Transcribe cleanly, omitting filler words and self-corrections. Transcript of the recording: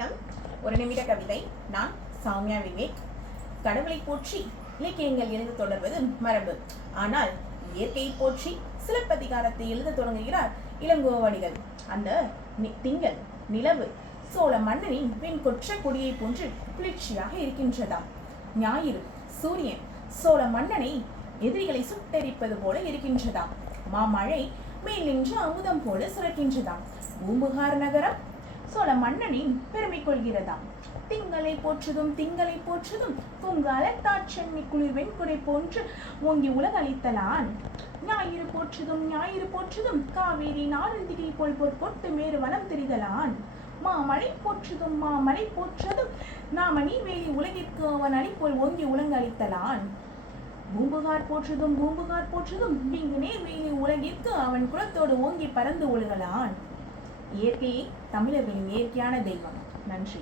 வணக்கம். ஒரு நிமிட கவிதை. நான் சௌமியா விவேக். கடவுளை போற்றி இலக்கியங்கள் எழுத தொடர்வது மரபு. ஆனால் இயற்கையை போற்றி சிலப்பதிகாரத்தை எழுத தொடங்குகிறார் இளங்கோவடிகள். அந்த திங்கள் நிலவு சோழ மன்னனின் வெண் கொற்ற கொடியை போன்று குளிர்ச்சியாக இருக்கின்றதாம். ஞாயிறு சூரியன் சோழ மன்னனை எதிரிகளை சுட்டெரிப்பது போல இருக்கின்றதாம். மாமழை மேல் நின்று அமுதம் போல சுரக்கின்றதாம். பூம்புகார் நகரம் சோழ மன்னனின் பெருமை கொள்கிறதாம். திங்களை போற்றுதும் திங்களை போற்றுதும் பொங்காலத்தாற்றெண்ணி குளிர் வெண்குடை போன்று ஓங்கி உலகளித்தலான். ஞாயிறு போற்றுதும் ஞாயிறு போற்றுதும் காவேரி நாரந்திகை போல் பொற்பொட்டு மேறு வனம் தெரிதலான். மாமழை போற்றுதும் மாமழை போற்றதும் நாமணி வேலி உலகிற்கு அவன் அணி போல் ஓங்கி உலங்களித்தலான். பூம்புகார் போற்றுதும் பூம்புகார் போற்றுதும் விங்குனே வேலி உலகிற்கு அவன் குலத்தோடு ஓங்கி பறந்து ஒழுகலான். இயற்கையே தமிழர்களின் இயற்கையான தெய்வம். நன்றி.